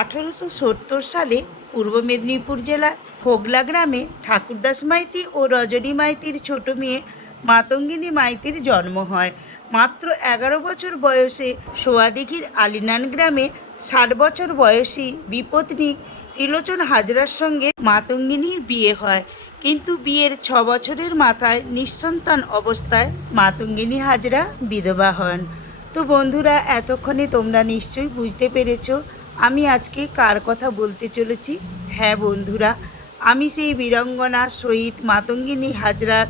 1870 সালে পূর্ব মেদিনীপুর জেলার হোগলা গ্রামে ঠাকুরদাস মাইতি ও রজনী মাইতির ছোট মেয়ে মাতঙ্গিনী মাইতির জন্ম হয়। মাত্র 11 বছর বয়সে সোয়াদিঘির আলিনান গ্রামে 60 বছর বয়সী বিপত্নী ত্রিলোচন হাজরার সঙ্গে মাতঙ্গিনীর বিয়ে হয়। কিন্তু বিয়ের 6 বছরের মাথায় নিঃসন্তান অবস্থায় মাতঙ্গিনী হাজরা বিধবা হন। তো বন্ধুরা, এতক্ষণে তোমরা নিশ্চয়ই বুঝতে পেরেছো আমি আজকে কার কথা বলতে চলেছি। হ্যাঁ বন্ধুরা, আমি সেই বীরাঙ্গনা শহীদ মাতঙ্গিনী হাজরার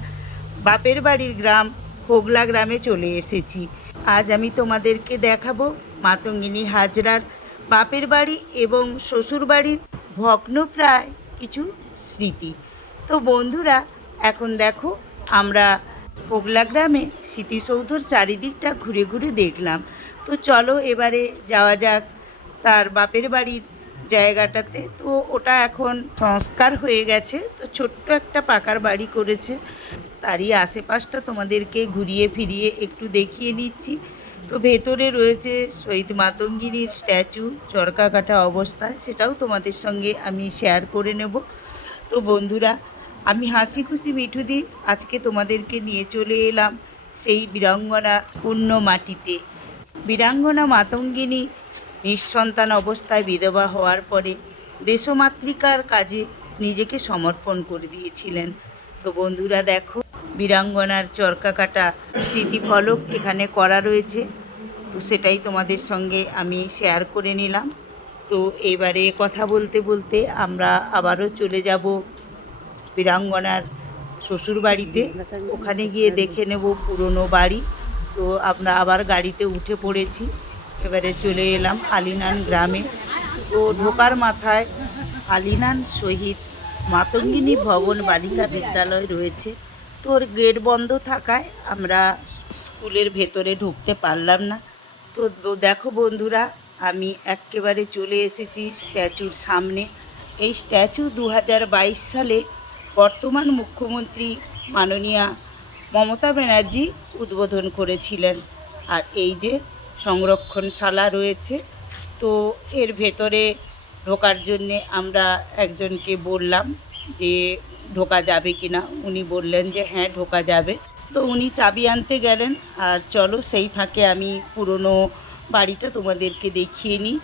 বাপের বাড়ির গ্রাম হোগলা গ্রামে চলে এসেছি। আজ আমি তোমাদেরকে দেখাবো মাতঙ্গিনী হাজরার বাপের বাড়ি এবং শ্বশুর বাড়ির ভগ্নপ্রায় কিছু স্মৃতি। তো বন্ধুরা, এখন দেখো আমরা হোগলা গ্রামে স্মৃতিসৌধর চারিদিকটা ঘুরে ঘুরে দেখলাম। তো চলো এবারে যাওয়া যাক তার বাপের বাড়ির জায়গাটাতে। তো ওটা এখন সংস্কার হয়ে গেছে, তো ছোট্ট একটা পাকার বাড়ি করেছে। তারই আশেপাশটা তোমাদেরকে ঘুরিয়ে ফিরিয়ে একটু দেখিয়ে নিচ্ছি। তো ভেতরে রয়েছে শহীদ মাতঙ্গিনীর স্ট্যাচু চরকা কাটা অবস্থায়, সেটাও তোমাদের সঙ্গে আমি শেয়ার করে নেব। তো বন্ধুরা, আমি হাসি খুশি মিঠুদি আজকে তোমাদেরকে নিয়ে চলে এলাম সেই বীরাঙ্গনা পুণ্য মাটিতে। বীরাঙ্গনা মাতঙ্গিনী নিঃসন্তান অবস্থায় বিধবা হওয়ার পরে দেশমাতৃকার কাজে নিজেকে সমর্পণ করে দিয়েছিলেন। তো বন্ধুরা দেখো, বীরাঙ্গনার চরকা কাটা স্মৃতিফলক এখানে করা রয়েছে। তো সেটাই তোমাদের সঙ্গে আমি শেয়ার করে নিলাম। তো এবারে কথা বলতে বলতে আমরা আবারও চলে যাব বীরাঙ্গনার শ্বশুর বাড়িতে। ওখানে গিয়ে দেখে নেব পুরনো বাড়ি। তো আমরা আবার গাড়িতে উঠে পড়েছি, এবারে চলে এলাম আলিনান গ্রামে। তো ঢোকার মাথায় আলিনান শহীদ মাতঙ্গিনী ভবন বালিকা বিদ্যালয় রয়েছে। তো ওর গেট বন্ধ থাকায় আমরা স্কুলের ভেতরে ঢুকতে পারলাম না। তো দেখো বন্ধুরা, আমি একেবারে চলে এসেছি স্ট্যাচুর সামনে। এই স্ট্যাচু 2022 সালে বর্তমান মুখ্যমন্ত্রী মাননীয়া মমতা ব্যানার্জি উদ্বোধন করেছিলেন। আর এই যে সংরক্ষণশালা রয়েছে, তো এর ভেতরে ঢোকার জন্যে আমরা একজনকে বললাম যে ঢোকা যাবে কি না। উনি বললেন যে হ্যাঁ ঢোকা যাবে। তো উনি চাবি আনতে গেলেন, আর চলো সেই ফাঁকে আমি পুরনো বাড়িটা তোমাদেরকে দেখিয়ে নিই।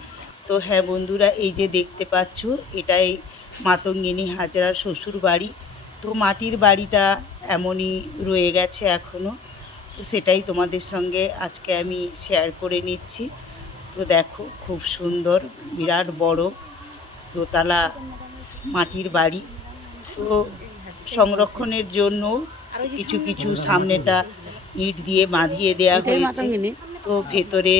তো হ্যাঁ বন্ধুরা, এই যে দেখতে পাচ্ছ এটাই মাতঙ্গিনী হাজরার শ্বশুর বাড়ি। তো মাটির বাড়িটা এমনই রয়ে গেছে এখনও। তো সেটাই তোমাদের সঙ্গে আজকে আমি শেয়ার করে নিচ্ছি। তো দেখো খুব সুন্দর, বিরাট বড় দোতলা মাটির বাড়ি। তো সংরক্ষণের জন্য কিছু কিছু সামনেটা ইট দিয়ে বাঁধিয়ে দেওয়া হয়েছে। তো ভেতরে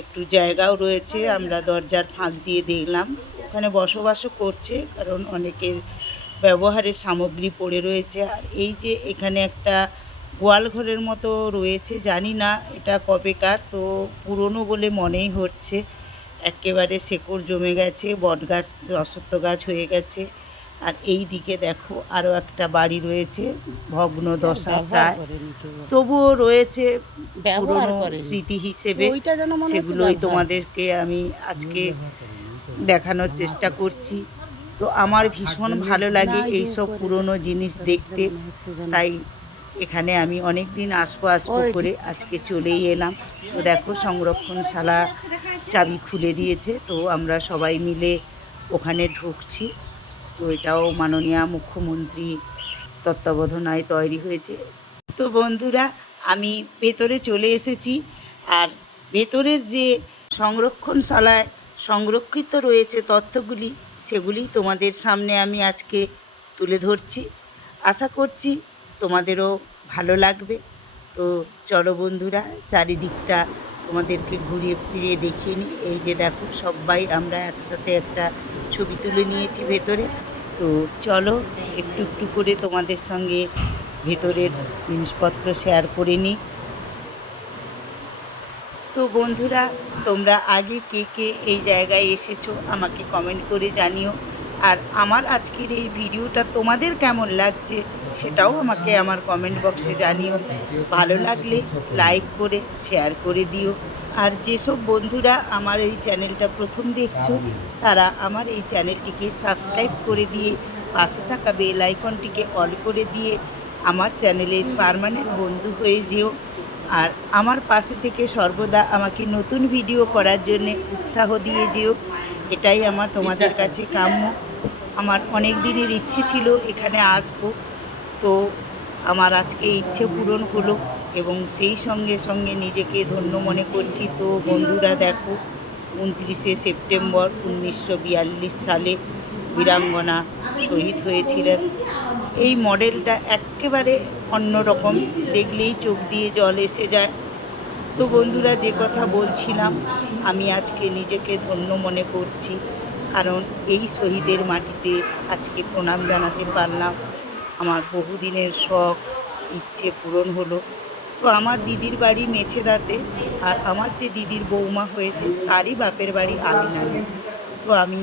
একটু জায়গাও রয়েছে, আমরা দরজার ফাঁক দিয়ে দেখলাম। ওখানে বসবাসও করছে, কারণ অনেকের ব্যবহারের সামগ্রী পড়ে রয়েছে। আর এই যে এখানে একটা গোয়াল ঘরের মতো রয়েছে, জানি না এটা কবেকার, তো পুরনো বলে মনেই হচ্ছে। একেবারে শেকড় জমে গেছে, বট গাছ অশ্বত্থ গাছ হয়ে গেছে। আর এই দিকে দেখো আরও একটা বাড়ি রয়েছে ভগ্ন দশা প্রায়, তবুও রয়েছে পুরনো স্মৃতি হিসেবে। সেগুলোই তোমাদেরকে আমি আজকে দেখানোর চেষ্টা করছি। তো আমার ভীষণ ভালো লাগে এইসব পুরনো জিনিস দেখতে, তাই এখানে আমি অনেক দিন আসবো করে আজকে চলেই এলাম। তো দেখো সংরক্ষণশালা চাবি খুলে দিয়েছে, তো আমরা সবাই মিলে ওখানে ঢুকছি। তো এটাও মাননীয় মুখ্যমন্ত্রী তত্ত্বাবধানে তৈরি হয়েছে। তো বন্ধুরা, আমি ভেতরে চলে এসেছি। আর ভেতরের যে সংরক্ষণশালায় সংরক্ষিত রয়েছে তথ্যগুলি, সেগুলি তোমাদের সামনে আমি আজকে তুলে ধরছি। আশা করছি তোমাদেরও ভালো লাগবে। তো চলো বন্ধুরা, চারিদিকটা তোমাদেরকে ঘুরিয়ে ফিরিয়ে দেখিয়ে নিই। এই যে দেখো সবাই আমরা একসাথে একটা ছবি তুলে নিয়েছি ভেতরে। তো চলো একটু একটু করে তোমাদের সঙ্গে ভেতরের জিনিসপত্র শেয়ার করে নিই। তো বন্ধুরা, তোমরা আগে কে কে এই জায়গায় এসেছো আমাকে কমেন্ট করে জানিও। আর আমার আজকের এই ভিডিওটা তোমাদের কেমন লাগছে সেটাও আমাকে আমার কমেন্ট বক্সে জানিও। ভালো লাগলে লাইক করে শেয়ার করে দিও। আর যেসব বন্ধুরা আমার এই চ্যানেলটা প্রথম দেখছো তারা আমার এই চ্যানেলটিকে সাবস্ক্রাইব করে দিয়ে পাশে থাকা বেল আইকনটিকে অল করে দিয়ে আমার চ্যানেলের পার্মানেন্ট বন্ধু হয়ে যেও। আর আমার পাশে থেকে সর্বদা আমাকে নতুন ভিডিও করার জন্য উৎসাহ দিয়ে যেও। এটাই আমার তোমাদের কাছে কাম্য। আমার অনেক দিনের ইচ্ছে ছিল এখানে আসবো, তো আমার আজকে ইচ্ছে পূরণ হলো এবং সেই সঙ্গে সঙ্গে নিজেকে ধন্য মনে করছি। তো বন্ধুরা দেখো, 29শে সেপ্টেম্বর 1942 সালে বীরাঙ্গনা শহীদ হয়েছিলেন। এই মডেলটা একেবারে অন্যরকম, দেখলেই চোখ দিয়ে জল এসে যায়। তো বন্ধুরা, যে কথা বলছিলাম, আমি আজকে নিজেকে ধন্য মনে করছি, কারণ এই শহীদের মাটিতে আজকে প্রণাম জানাতে পারলাম। আমার বহুদিনের শখ ইচ্ছে পূরণ হলো। তো আমার দিদির বাড়ি মেছেদাতে, আর আমার যে দিদির বৌমা হয়েছে তারই বাপের বাড়ি আলিনালে। তো আমি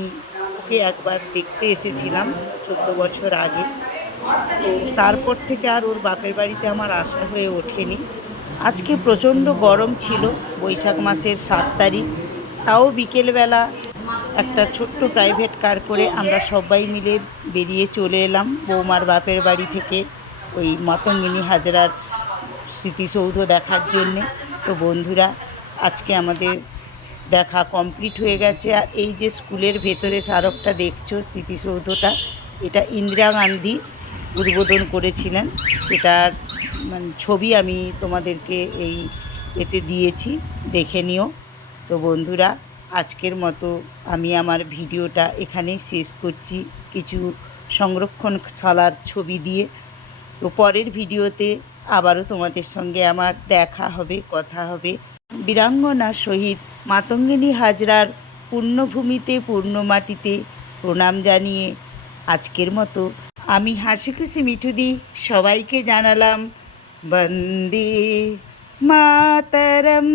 ওকে একবার দেখতে এসেছিলাম 14 বছর আগে। তো তারপর থেকে আর ওর বাপের বাড়িতে আমার আসা হয়ে ওঠেনি। আজকে প্রচণ্ড গরম ছিল, বৈশাখ মাসের 7 তারিখ। তাও বিকেলবেলা একটা ছোট্ট প্রাইভেট কার করে আমরা সবাই মিলে বেরিয়ে চলে এলাম বৌমার বাপের বাড়ি থেকে ওই মাতঙ্গিনী হাজরার স্মৃতিসৌধ দেখার জন্যে। তো বন্ধুরা, আজকে আমাদের দেখা কমপ্লিট হয়ে গেছে। আর এই যে স্কুলের ভেতরে স্মারকটা দেখছো, স্মৃতিসৌধটা, এটা ইন্দিরা গান্ধী উদ্বোধন করেছিলেন। সেটার ছবি আমি তোমাদেরকে এই এতে দিয়েছি, দেখে নিও। তো বন্ধুরা, আজকের মতো আমি আমার ভিডিওটা এখানেই শেষ করছি, কিছু সংরক্ষণশালার ছবি দিয়ে। তো পরের ভিডিওতে আবারও তোমাদের সঙ্গে আমার দেখা হবে, কথা হবে। বীরাঙ্গনা শহীদ মাতঙ্গিনী হাজরার পূর্ণভূমিতে পূর্ণমাটিতে প্রণাম জানিয়ে আজকের মতো আমি হাসি খুশি মিঠুদি সবাইকে জানালাম বন্দে মাতরম।